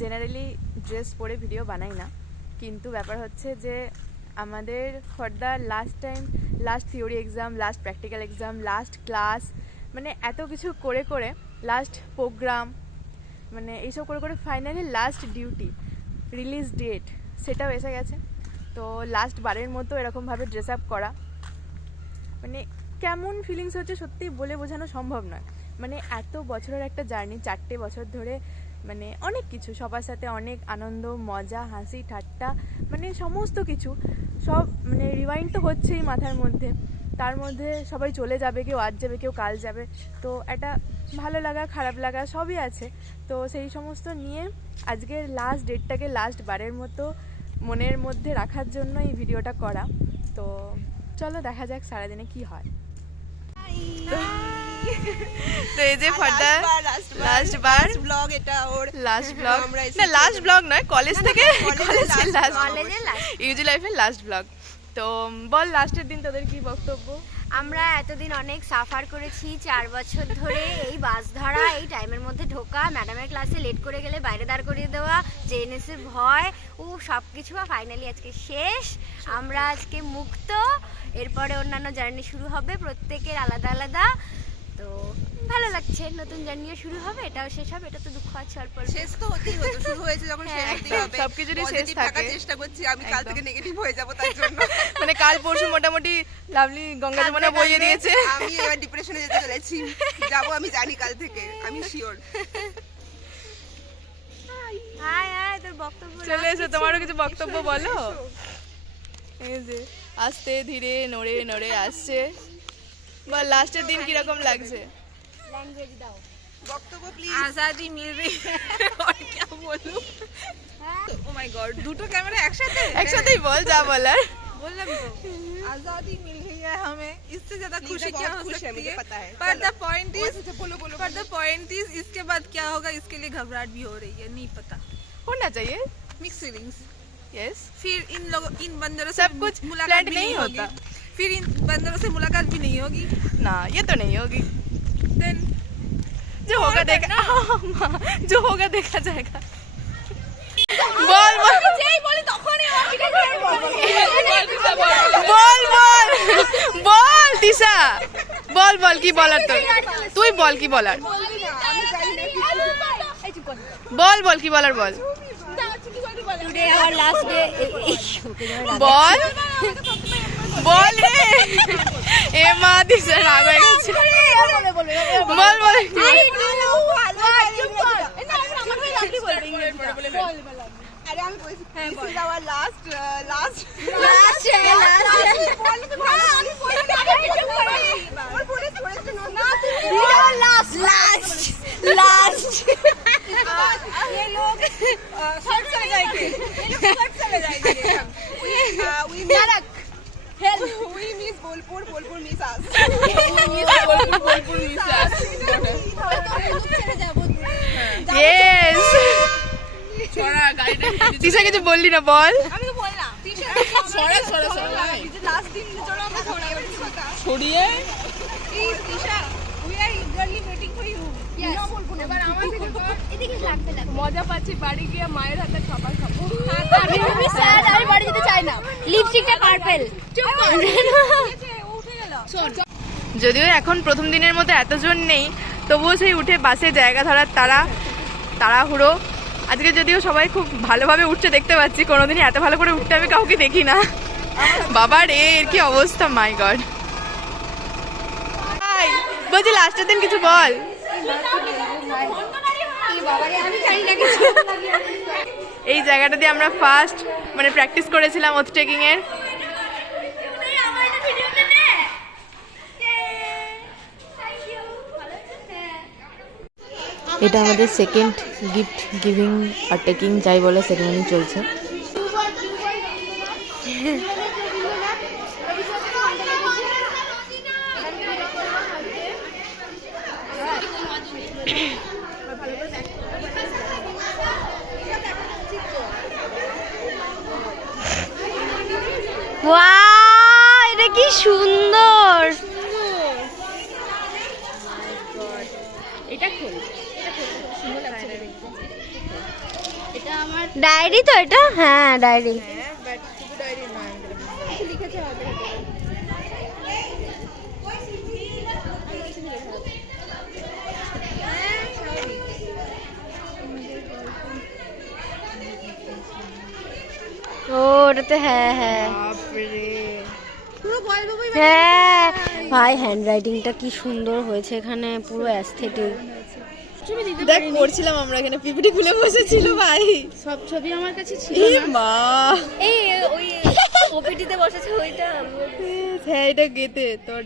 Generally dress পরে video বানাই না, কিন্তু ব্যাপার হচ্ছে যে আমাদের for the last theory exam, last practical exam, last class, মানে এত কিছু করে করে লাস্ট প্রোগ্রাম, মানে এইসব করে করে finally last duty release date সেটাও এসে গেছে। তো লাস্ট বারের মতো এরকমভাবে ড্রেস আপ করা, মানে কেমন ফিলিংস হচ্ছে সত্যি বলে বোঝানো সম্ভব নয়। মানে এত বছরের একটা জার্নি, 4টে বছর ধরে মানে অনেক কিছু, সবার সাথে অনেক আনন্দ, মজা, হাসি, ঠাট্টা, মানে সমস্ত কিছু সব মানে রিওয়াইন্ড তো হচ্ছেই মাথার মধ্যে। তার মধ্যে সবাই চলে যাবে, কেউ আজ যাবে, কেউ কাল যাবে, তো একটা ভালো লাগা খারাপ লাগা সবই আছে। তো সেই সমস্ত নিয়ে আজকের লাস্ট ডেটটাকে লাস্ট বারের মতো মনের মধ্যে রাখার জন্য এই ভিডিওটা করা। তো চলো দেখা যাক সারাদিনে কি হয়। তো এই যে ফর্দা লাস্ট বার ব্লগ, এটা ওর লাস্ট ব্লগ, না লাস্ট ব্লগ নয়, কলেজ থেকে ইউজি লাইফের লাস্ট ব্লগ। তো বল লাস্টের দিন তোদের কি বক্তব্য? আমরা এতদিন অনেক সাফার করেছি, 4 বছর ধরে এই বাস ধরা, এই টাইমের মধ্যে ঢোকা, ম্যাডামের ক্লাসে লেট করে গেলে বাইরে দাঁড় করিয়ে দেওয়া, জেএনএসের ভয়, সব কিছু ফাইনালি আজকে শেষ। আমরা আজকে মুক্ত, এরপরে অন্যান্য জার্নি শুরু হবে, প্রত্যেকের আলাদা আলাদা। তো ভালো লাগছে, নতুন জার্নিও শুরু হবে, এটাও শেষ হবে, এটা তো দুঃখ আছে অল্প। শেষ তো হতেই হতো, শুরু হয়েছে যখন শেষ হতেই হবে। সবকিছুরই শেষ থাকে। চেষ্টা করছি আমি কাল থেকে নেগেটিভ হয়ে যাব তার জন্য। মানে কাল পরশু মোটামুটি লাভলি গঙ্গা যমুনা বইয়ে দিয়েছে, আমি এবার ডিপ্রেশনে যেতে চলেছি। যাব আমি জানি কাল থেকে, আমি শিওর। হাই হাই, তোর বক্তব্য চলে এসো, তোমারও কিছু বক্তব্য বলো। এই যে আস্তে ধীরে নড়ে নড়ে আসছে, বল লাস্টের দিন কিরকম লাগছে? ল্যাঙ্গুয়েজ দাও, বক্তব্য প্লিজ। आजादी मिल रही है और क्या बोलूं? ओ माय गॉड, দুটো ক্যামেরা একসাথেই বল যা বলার। बोलना भी तो आजादी मिल रही है हमें, इससे ज्यादा खुशी क्या हो सकती मुझे है? पता है। पर द पॉइंट इज, बोलो बोलो। पर द पॉइंट इज इसके बाद क्या होगा, इसके लिए घबराहट भी हो रही है, नहीं पता। होना चाहिए, मिक्स फीलिंग्स। यस। फिर इन बंदरों से सब कुछ मुलाकात planned भी नहीं होगी, होता। फिर इन बंदरों से मुलाकात भी नहीं होगी, ना ये तो नहीं होगी, देन जो होगा देखा, जो होगा देखा जाएगा। बोल बोल बोल बोल बोल दिशा, बोल बोल की বলার তো, তুই বল কি বলার, বল বল কি বলার বল। টুডে আওয়ার লাস্ট ডে, বল বল রে, এ মা দিশা রাগ হয়ে গেছে, বল বল। আরে আমি বলছি দিস ইজ আওয়ার লাস্ট ये लोग शर्ट चले जाएंगे, we miss Bolpur miss us। Yes Tisha কিছু বললি না, বল। আমি তো বললাম লাস্ট দিন চলো আমরা ছড়িয়ে please Tisha, we are eagerly waiting for you। এবার আমার থেকে এদিকে লাগবে লাগবে, মজা পাচ্ছি, বাড়ি গিয়ে মায়ের হাতে খাবার খাবো। আমি বাড়ি যেতে চাই না, লিপস্টিকটা পার্পল। যদিও এখন প্রথম দিনের মতো এতজন নেই, তবুও সেই উঠে বাসে জায়গা ধরার তাড়াহুড়ো। আজকে যদিও সবাই খুব ভালোভাবে উঠছে দেখতে পাচ্ছি, কোনোদিনই এত ভালো করে উঠতে আমি কাউকে দেখি না। বাবা রে, এর কি অবস্থা, মাই গড। বলছি লাস্টের দিন কিছু বল। এই জায়গাটা দিয়ে আমরা ফার্স্ট মানে প্র্যাকটিস করেছিলাম ওথ টেকিং এর। এটা আমাদের second gift giving are taking যাই বলে সেরেমনি চলছে। ওয়াও, এটা কি সুন্দর। এটা খোল, সুন্দর লাগছে দেখতে। ডায়েরি তো এটা, হ্যাঁ ডায়েরি। ও ওটাতে হ্যাঁ হ্যাঁ হ্যাঁ ভাই, হ্যান্ড রাইটিংটা কি সুন্দর হয়েছে এখানে, পুরো অ্যাস্থেটিক। দেখ পড়ছিলাম আমরা এখানে, পিপিটি খুলে বসেছিল ভাই, সব ছবি আমার কাছে ছিল এই মা এই ওই ওপিটিতে বসেছে ওইটা, হ্যাঁ এটা গেতে তোর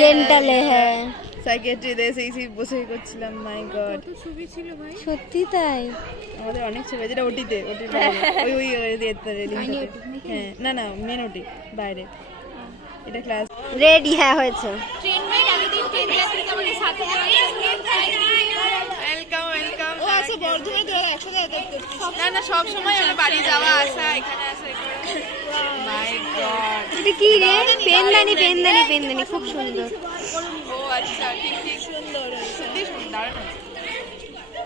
ডেন্টালে, হ্যাঁ সাইকিয়াট্রি দে সেই বসে করছিলাম। মাই গড, ছবি ছিল ভাই। সত্যি তাই। আমাদের অনেক ছবি, যেটা ওটিতে ওই ওই হ্যাঁ না না মেন ওটি বাইরে, এটা ক্লাস রেডি, হ্যাঁ হয়েছে। Welcome welcome. ও আচ্ছা, বর্ধমানে তোরা একসাথে যাতায়াত করছিস? না না সব সময় আমরা বাড়ি যাওয়া আসা, এখানে আসা মাই গড। এটা কি রে? পেনদানি পেনদানি পেনদানি, খুব সুন্দর। ও আচ্ছা, ঠিক ঠিক, সুন্দর, সত্যি সুন্দর।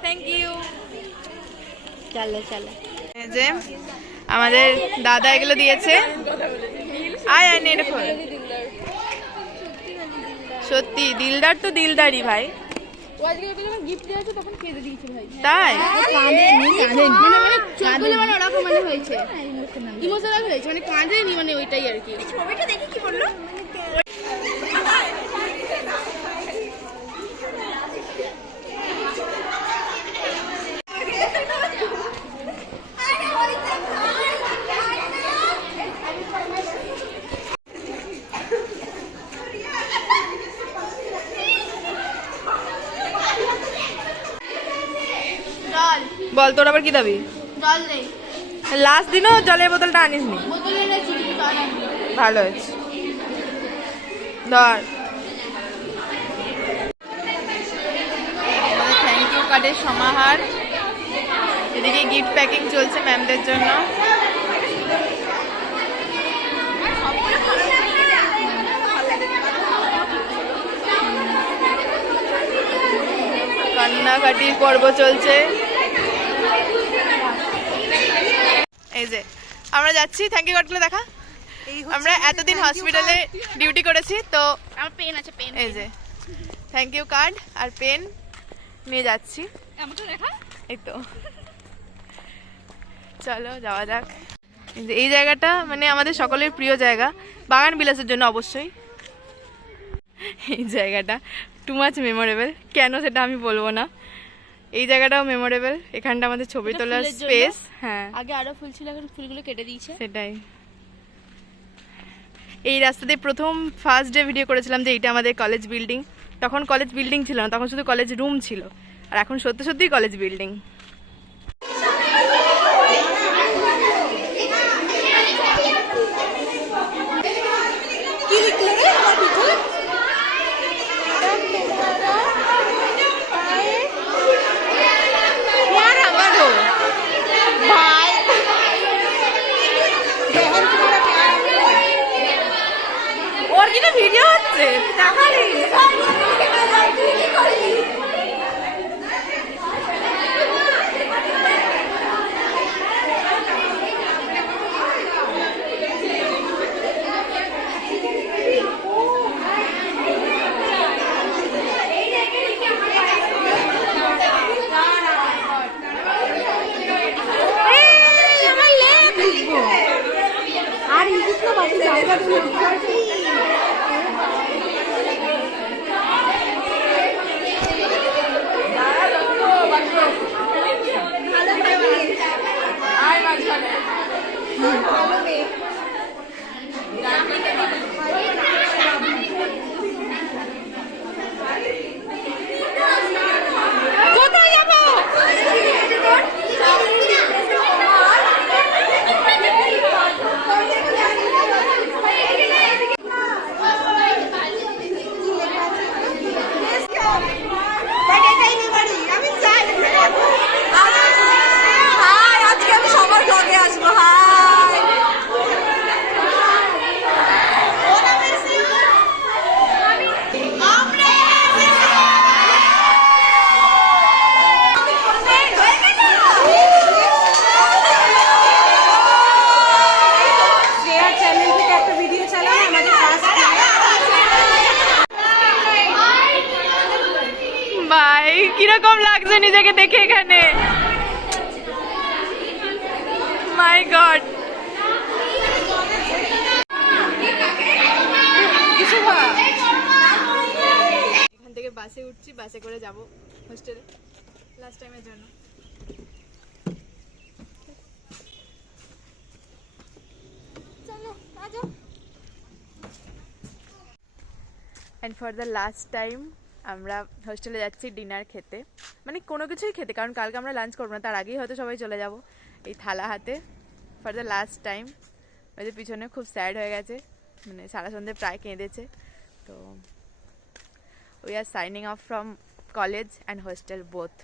Thank you. চলো চলো। এই যে আমাদের দাদা এগুলো দিয়েছে, আয় আয় নে দেখো, সত্যি দিলদার তো দিলদারি ভাই, ও আজকে যখন গিফট দিয়েছে তখন কেঁদে দিয়েছে ভাই। তাই মানে চোখগুলো মানে ওরকম মানে হয়েছে, ইমোশনাল হয়েছে, মানে কাঁদেনি, মানে ওইটাই আর কি। ছবিটা দেখি কি বললো। বল তোর আবার কি দাবি? জল নেই, লাস্ট দিনও জলের বোতলটা আনিস নি, বোতলে এনেছি কিন্তু জল আনিনি। ভালো হয়েছে। ধর থ্যাংক ইউ কার্ডের সমাহার, এদিকে গিফট প্যাকিং চলছে ম্যামদের জন্য। কান্নাকাটির পর্ব চলছে। এই যে আমরা যাচ্ছি, থ্যাংক ইউ কার্ডগুলো দেখা। আমরা এতদিন হসপিটালে ডিউটি করেছি, তো আমার পেন আছে, পেন। এই যে থ্যাংক ইউ কার্ড আর পেন নিয়ে যাচ্ছি। আমাকে দেখা। এই তো চলো যাওয়া যাক। এই জায়গাটা মানে আমাদের সকলের প্রিয় জায়গা, বাগান বিলাসের জন্য অবশ্যই। এই জায়গাটা টু মাচ মেমোরেবল, কেন সেটা আমি বলবো না। এই জায়গাটাও মেমোরেবল, এখানটা আমাদের ছবি তোলার স্পেস। হ্যাঁ আগে আরো ফুল ছিল, এখন ফুলগুলো কেটে দিয়েছে। সেটাই। এই রাস্তা দিয়ে প্রথম ফার্স্ট ডে ভিডিও করেছিলাম যে এইটা আমাদের কলেজ বিল্ডিং, তখন কলেজ বিল্ডিং ছিল না, তখন শুধু কলেজ রুম ছিল, আর এখন সত্যি সত্যিই কলেজ বিল্ডিং। ওর কিন্তু ভিডিও হচ্ছে, দেখালি আর ইংলিশ তো বাকি জায়গা তুমি কোথায় যাবো? আজকে আমি সবার ব্লগে আসবো। হাই কিরকম লাগছে নিজেকে দেখে এখানে? মাই গড, এখান থেকে বাসে উঠছি, বাসে করে যাব হোস্টেলে লাস্ট টাইমের জন্য। And for the last time আমরা হোস্টেলে যাচ্ছি ডিনার খেতে, মানে কোনো কিছুই খেতে, কারণ কালকে আমরা লাঞ্চ করবো না, তার আগেই হয়তো সবাই চলে যাব এই থালা হাতে ফর দ্য লাস্ট টাইম। ওই যে পিছনে খুব স্যাড হয়ে গেছে, মানে সারা সন্ধ্যে প্রায় কেঁদেছে। তো we are signing off from college and hostel both.